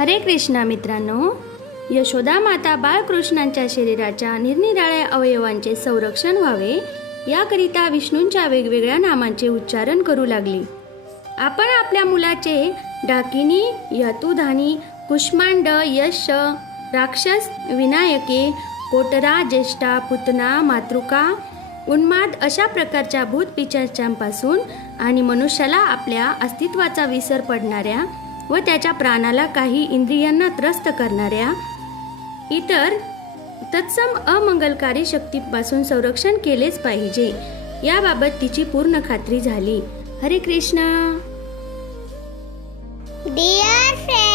हरे कृष्णा मित्रांनो, यशोदा माता बाळकृष्णांच्या शरीराच्या निरनिराळ्या अवयवांचे संरक्षण व्हावे याकरिता विष्णूंच्या वेगवेगळ्या नामांचे उच्चारण करू लागली. आपण आपल्या मुलाचे डाकिनी, यतुधानी, कुष्मांड, यश, राक्षस, विनायके, कोटरा, ज्येष्ठा, पुतना, मातृका, उन्माद अशा प्रकारच्या भूत पिशाचांपासून आणि मनुष्याला आपल्या अस्तित्वाचा विसर पडणाऱ्या व त्याच्या प्राणाला काही इंद्रियांना त्रस्त करणाऱ्या इतर तत्सम अमंगलकारी शक्तीपासून संरक्षण केलेच पाहिजे याबाबत तिची पूर्ण खात्री झाली. हरे कृष्ण. Dear friends,